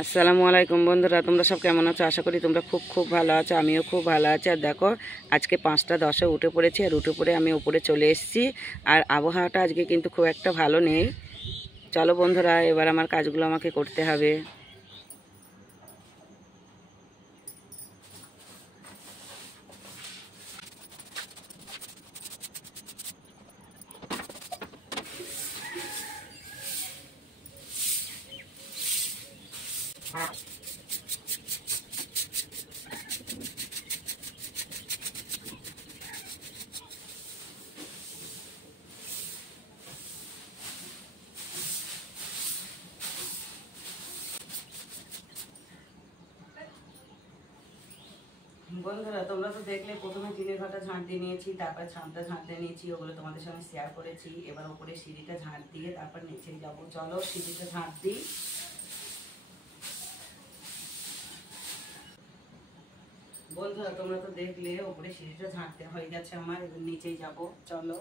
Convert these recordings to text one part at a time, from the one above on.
আসসালামু আলাইকুম বন্ধুরা, তোমরা সব কেমন আছো? আশা করি তোমরা খুব খুব ভালো আছো। আমিও খুব ভালো আছি। আর দেখো, আজকে 5টা 10-এ উঠে পড়েছি, আর উঠে পড়ে আমি উপরে চলে এসেছি। আর আবহাওয়াটা আজকে কিন্তু খুব একটা ভালো নেই। চলো বন্ধুরা, এবার আমার কাজগুলো আমাকে করতে হবে। বন্ধুরা, তোমরা তো দেখলে প্রথমে টিনের ঘরটা ঝাঁট দিয়ে নিয়েছি, তারপর ছাদটা ঝাঁট দিয়ে নিয়েছি, ওগুলো তোমাদের সঙ্গে শেয়ার করেছি। এবার উপরে সিঁড়িটা ঝাঁট দিয়ে তারপর নিচে যাব। চলো সিঁড়িটা ঝাঁট দিই। বন্ধুরা, তোমরা তো দেখলে উপরে সিঁড়িটা ঝাঁটতে হয়ে গেছে আমার, এবার নিচেই যাব। চলো।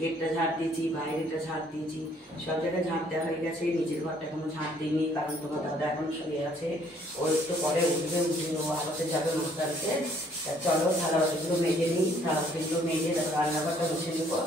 গেটটা ঝাড় দিয়েছি, বাইরেটা ঝাড় দিয়েছি, সব জায়গায় ঝাঁট দেওয়া হয়ে গেছে। নিচের ঘরটা এখনো ঝাঁট দিইনি, কারণ তোমার দাদা এখনো শুয়ে আছে। ও একটু পরে উঠবে, উঠে ও আলোতে যাবে মাছ আনতে। তা চলো থালা বাটিগুলো মেজে নিই। থালা বাটিগুলো মেজে তারপর রান্নাঘরটা মুছে নেবো।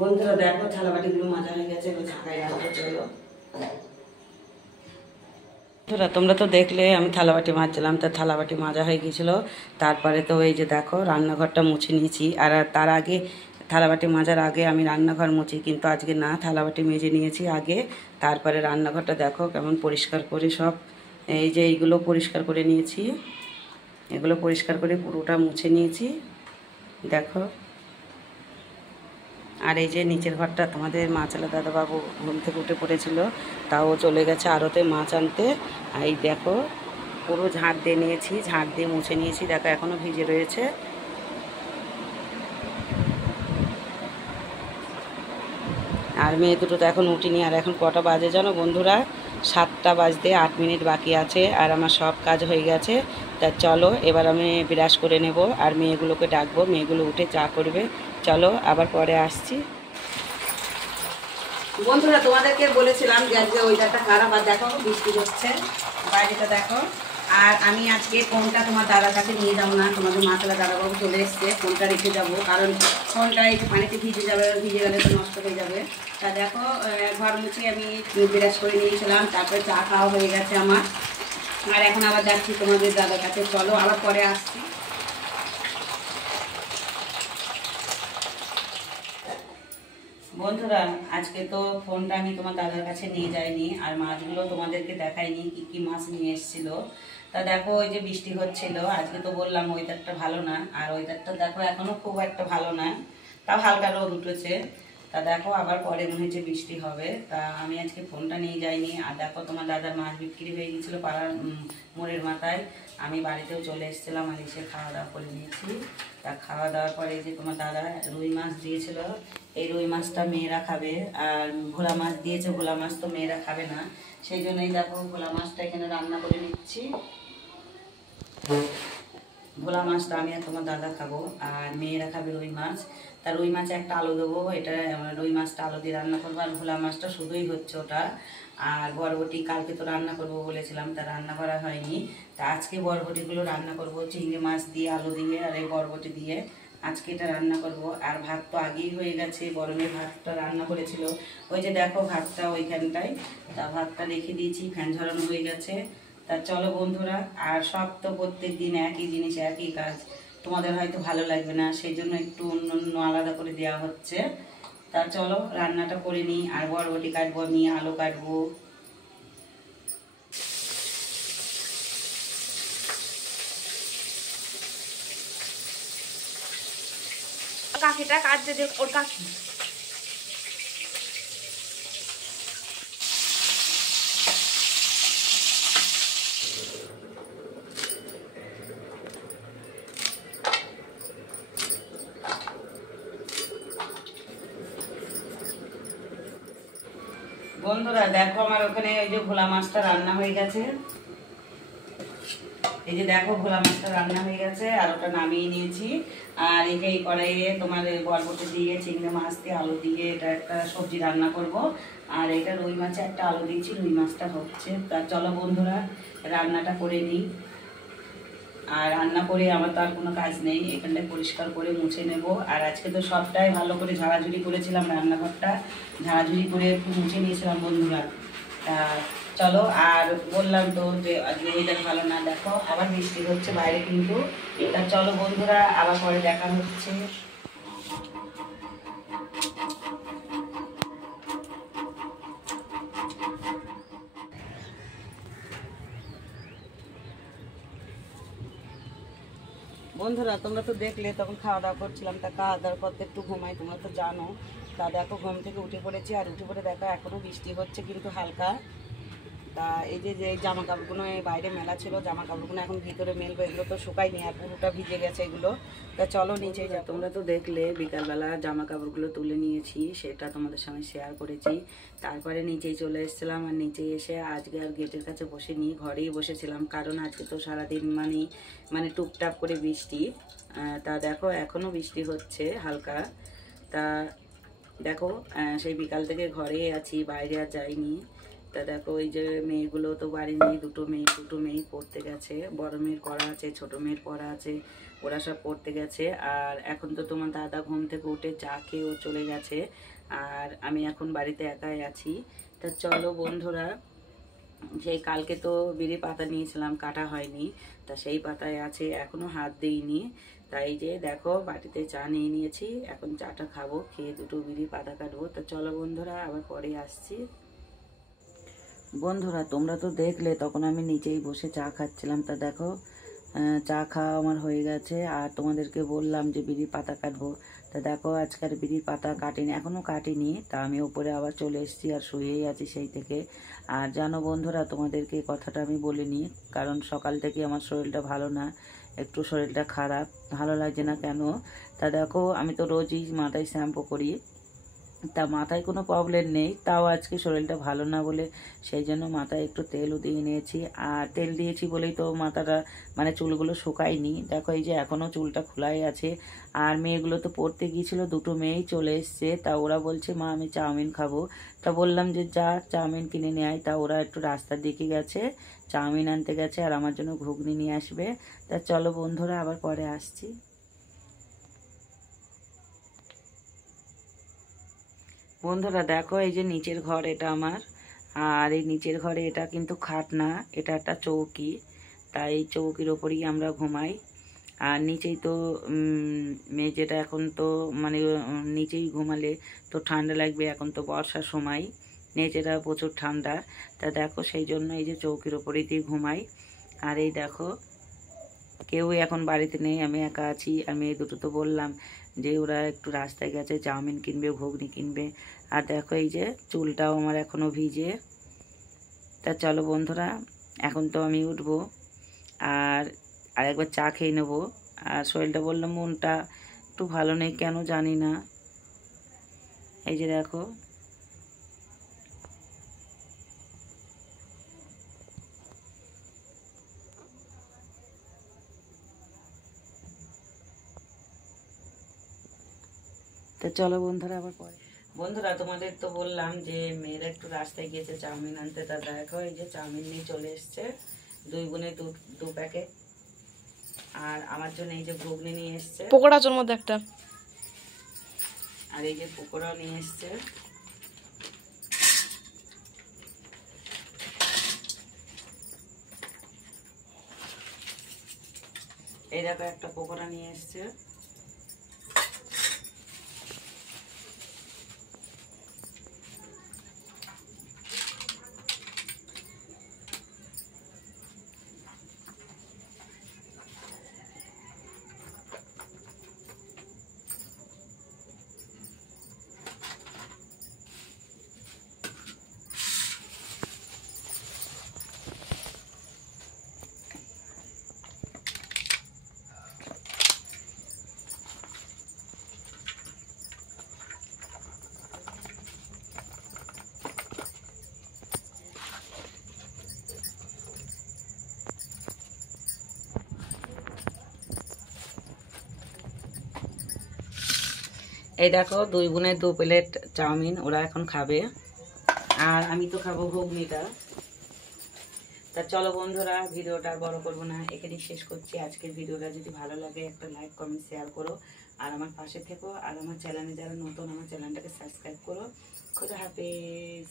বন্ধুরা দেখো, থালা বাটিগুলো মাজা হয়ে গেছে, এবার ঝাঁকায় রাখবো। চলো বন্ধুরা, তোমরা তো দেখলে আমি থালাবাটি মাজছিলাম, তা থালাবাটি মাজা হয়ে গিয়েছিলো। তারপরে তো এই যে দেখো, রান্নাঘরটা মুছে নিয়েছি। আর তার আগে, থালাবাটি মাজার আগে আমি রান্নাঘর মুছি, কিন্তু আজকে না, থালাবাটি মেজে নিয়েছি আগে। তারপরে রান্নাঘরটা দেখো কেমন পরিষ্কার করে সব, এই যে এইগুলো পরিষ্কার করে নিয়েছি, এগুলো পরিষ্কার করে পুরোটা মুছে নিয়েছি। দেখো, আর এই যে নিচের ঘরটা, তোমাদের মাছালা দাদাবাবু ঘুম থেকে উঠে পড়েছিল, তাও চলে গেছে আড়তে মাছ আনতে। এই দেখো, পুরো ঝাঁট দিয়ে নিয়েছি, ঝাঁট দিয়ে মুছে নিয়েছি। দেখো এখনও ভিজে রয়েছে। আর মেয়ে দুটো তো এখন উঠিনি। আর এখন কটা বাজে জানো বন্ধুরা? 7টা বাজতে 8 মিনিট বাকি আছে, আর আমার সব কাজ হয়ে গেছে। তা চলো এবার আমি ব্রাশ করে নেব, আর মেয়েগুলোকে ডাকবো, মেয়েগুলো উঠে চা করবে। চলো আবার পরে আসছি। বন্ধুরা, তোমাদেরকে বলেছিলাম যে আজকে ওয়েদারটা খারাপ, আর দেখো বৃষ্টি হচ্ছে, বাইরেটা দেখো। আর আমি আজকে ফোনটা তোমার দাদার কাছে নিয়ে যাবো না, তোমাদের মাছালা দাদাবাবু চলে এসছে, ফোনটা রেখে যাবো, কারণ ফোনটা একটু পানিতে ভিজে যাবে, ভিজে গেলে তো নষ্ট হয়ে যাবে। তা দেখো, ঘর মুছে আমি বিরাজ করে নিয়েছিলাম, তারপরে চা খাওয়া হয়ে গেছে আমার। আর এখন আবার যাচ্ছি তোমাদের দাদার কাছে। চলো আবার পরে আসছি। বন্ধুরা, আজকে তো ফোনটা আমি তোমার দাদার কাছে নিয়ে যাইনি, আর মাছগুলো তোমাদেরকে দেখাইনি কি কি মাছ নিয়ে এসেছিল। তা দেখো, ওই যে বৃষ্টি হচ্ছিল, আজকে তো বললাম ওয়েদারটা ভালো না, আর ওয়েদারটা দেখো এখনো খুব একটা ভালো না, তাও হালকা রোদ উঠেছে। তা দেখো আবার পরে মনে হচ্ছে বৃষ্টি হবে। তা আমি আজকে ফোনটা নিয়ে যাইনি। আর দেখো, তোমার দাদার মাছ বিক্রি হয়ে গেছিলো পাড়ার মোড়ের মাথায়। আমি বাড়িতেও চলে এসেছিলাম, আর এসে খাওয়া দাওয়া করে নিয়েছি। তা খাওয়া দাওয়ার পরে যে তোমার দাদা রুই মাছ দিয়েছিল, এই রুই মাছটা মেয়েরা খাবে। আর ভোলা মাছ দিয়েছে, ভোলা মাছ তো মেয়েরা খাবে না, সেই জন্যই দেখো ভোলা মাছটা এখানে রান্না করে নিচ্ছি। ভোলা মাছটা আমি আর তোমার দাদা খাবো, আর মেয়েরা খাবে রুই মাছ। তা রুই মাছে একটা আলু দেবো, এটা রুই মাছটা আলু দিয়ে রান্না করবো, আর ভোলা মাছটা শুধুই হচ্ছে ওটা। আর বরবটি কালকে তো রান্না করবো বলেছিলাম, তা রান্না করা হয়নি। তা আজকে বরবটিগুলো রান্না করবো, চিংড়ি মাছ দিয়ে, আলু দিয়ে, আর এই বরবটি দিয়ে আজকে এটা রান্না করব। আর ভাত তো আগেই হয়ে গেছে, গরমের ভাতটা রান্না করেছিল, ওই যে দেখো ভাতটা ওইখানটায়। তা ভাতটা রেখে দিয়েছি, ফ্যান ঝরানো হয়ে গেছে। তা চলো বন্ধুরা, আর সব তো প্রত্যেক দিন একই জিনিস, একই কাজ, তোমাদের হয়তো ভালো লাগবে না, সেই জন্য একটু অন্য অন্য আলাদা করে দেওয়া হচ্ছে। তা চলো রান্নাটা করে নিই, আর বরবটি কাটবো, আমি আলু কাটবো। কাকিটা কাটতে দে, ওর কাকি। বন্ধুরা দেখো আমার ওখানে ওই যে ভোলা মাছটা রান্না হয়ে গেছে। এই যে দেখো ভোলা মাছটা রান্না হয়ে গেছে আর ওটা নামিয়ে নিয়েছি। আর এই কড়াইয়ে তোমার বরবটি দিয়ে চিংড়ি মাছ দিয়ে আলু দিয়ে এটা একটা সবজি রান্না করব। আর এটা রুই মাছে একটা আলু দিয়েছি, রুই মাছটা হচ্ছে। তা চলো বন্ধুরা রান্নাটা করে নিই। আর রান্না করে আমার তো আর কোনো কাজ নেই, এখানটায় পরিষ্কার করে মুছে নেব। আর আজকে তো সবটাই ভালো করে ঝাড়াঝুড়ি করেছিলাম, রান্নাঘরটা ঝাড়াঝুড়ি করে একটু মুছে নিয়েছিলাম বন্ধুরা। তা চলো, আর বললাম তো যে আজকে ওয়েদার ভালো না, দেখো আবার বৃষ্টি হচ্ছে বাইরে কিন্তু। তা চলো বন্ধুরা আবার পরে দেখা হচ্ছে। বন্ধুরা তোমরা তো দেখলে তখন খাওয়া দাওয়া করছিলাম, তা খাওয়া দাওয়ার পর একটু ঘুমাই, তোমরা তো জানো। তা দেখো ঘুম থেকে উঠে পড়েছি, আর উঠে পড়ে দেখো এখনও বৃষ্টি হচ্ছে কিন্তু হালকা। তা এই যে যে জামা কাপড়গুলো বাইরে মেলা ছিল, জামা কাপড়গুলো এখন ভিতরে মেলবো, এগুলো তো শুকায়নি আর পুরোটা ভিজে গেছে এগুলো। তা চলো নিচে যা। তোমরা তো দেখলে বিকালবেলা জামা কাপড়গুলো তুলে নিয়েছি, সেটা তোমাদের সঙ্গে শেয়ার করেছি। তারপরে নিচেই চলে এসেছিলাম, আর নিচে এসে আজকে আর গেটের কাছে বসে নিয়ে ঘরেই বসেছিলাম, কারণ আজকে তো সারাদিন মানে টুপটাপ করে বৃষ্টি। তা দেখো এখনও বৃষ্টি হচ্ছে হালকা। তা দেখো সেই বিকাল থেকে ঘরেই আছি, বাইরে আর যাইনি। তা দেখো ওই যে মেয়েগুলো তো বাড়ি নেই, দুটো মেয়ে পড়তে গেছে। বড় মেয়ের পড়া আছে, ছোট মেয়ের পড়া আছে, ওরা সব পড়তে গেছে। আর এখন তো তোমার দাদা ঘুম থেকে উঠে চা খেয়েও চলে গেছে, আর আমি এখন বাড়িতে একাই আছি। তা চলো বন্ধুরা, সেই কালকে তো বিড়ি পাতা নিয়েছিলাম, কাটা হয়নি, তা সেই পাতায় আছে, এখনো হাত দিইনি। তাই যে দেখো বাটিতে চা নিয়ে নিয়েছি, এখন চাটা খাবো, খেয়ে দুটো বিড়ি পাতা কাটবো। তা চলো বন্ধুরা আবার পরে আসছি। বন্ধুরা তোমরা তো দেখলে তখন আমি নিচেই বসে চা খাচ্ছিলাম। তা দেখো চা খাওয়া আমার হয়ে গেছে, আর তোমাদেরকে বললাম যে বিড়ির পাতা কাটবো। তা দেখো আজকের বিড়ির পাতা কাটিনি, এখনও কাটিনি। তা আমি ওপরে আবার চলে এসেছি, আর শুয়েই আছি সেই থেকে। আর জানো বন্ধুরা তোমাদেরকে কথাটা আমি বলিনি, কারণ সকাল থেকে আমার শরীরটা ভালো না, একটু শরীরটা খারাপ, ভালো লাগছে না কেন। তা দেখো আমি তো রোজই মাথায় শ্যাম্পু করি, তা মাথায় কোনো প্রবলেম নেই, তাও আজকে শরীরটা ভালো না বলে সেই জন্য মাথায় একটু তেলও দিয়ে নিয়েছি। আর তেল দিয়েছি বলেই তো মাথাটা মানে চুলগুলো শুকায়নি, দেখো এই যে এখনও চুলটা খোলাই আছে। আর মেয়েগুলো তো পড়তে গিয়েছিলো, দুটো মেয়েই চলে এসছে। তা ওরা বলছে মা আমি চাউমিন খাবো। তা বললাম যে যা চাউমিন কিনে নিয়ে আয়। তা ওরা একটু রাস্তার দিকে গেছে, চাউমিন আনতে গেছে, আর আমার জন্য ঘুগনি নিয়ে আসবে। তা চলো বন্ধুরা আবার পরে আসছি। বন্ধুরা দেখো এই যে নিচের ঘর এটা আমার, আর এই নিচের ঘরে এটা কিন্তু খাট না, এটা একটা চৌকি। তাই এই চৌকির ওপরই আমরা ঘুমাই। আর নিচেই তো মেঝেটা এখন তো মানে নিচেই ঘুমালে তো ঠান্ডা লাগবে, এখন তো বর্ষার সময়, নিচেটা প্রচুর ঠান্ডা। তা দেখো সেই জন্য এই যে চৌকির ওপরেই দিয়ে ঘুমাই। আর এই দেখো কেউ এখন বাড়িতে নেই, আমি একা আছি। আর মেয়ে দুটো তো বললাম যে ওরা একটু রাস্তায় গেছে, চাউমিন কিনবে, ঘুগনি কিনবে। আর দেখো এই যে চুলটাও আমার এখনও ভিজে। তা চলো বন্ধুরা এখন তো আমি উঠবো, আর আরেকবার চা খেয়ে নেবো। আর শরীরটা বললাম মনটা একটু ভালো নেই, কেন জানি না। এই যে দেখো তা চলো বন্ধুরা আবার পরে। বন্ধুরা তোমাদের তো বললাম যে মেয়েরা একটু রাস্তায় গিয়েছে চাউমিন আনতে, তা দেখো এই যে চাউমিন নিয়ে চলে এসছে, দুই গুণে দু প্যাকেট। আর আমার জন্য এই যে ঘুগনি নিয়ে এসছে, পকোড়া চোর মধ্যে একটা, আর এই যে পকোড়াও নিয়ে এসছে। এই দেখো একটা পকোড়া নিয়ে এসছে। এই দেখো 2 বোনের 2 প্লেট চাউমিন ওরা এখন খাবে, আর আমি তো খাবো ঘুগনিটা। তা চলো বন্ধুরা, ভিডিওটা আর বড় করবো না, এখানেই শেষ করছি। আজকের ভিডিওটা যদি ভালো লাগে একটা লাইক কমেন্ট শেয়ার করো, আর আমার পাশে থেকো, আর আমার চ্যানেলে যারা নতুন আমার চ্যানেলটাকে সাবস্ক্রাইব করো। খোদা হাফেজ।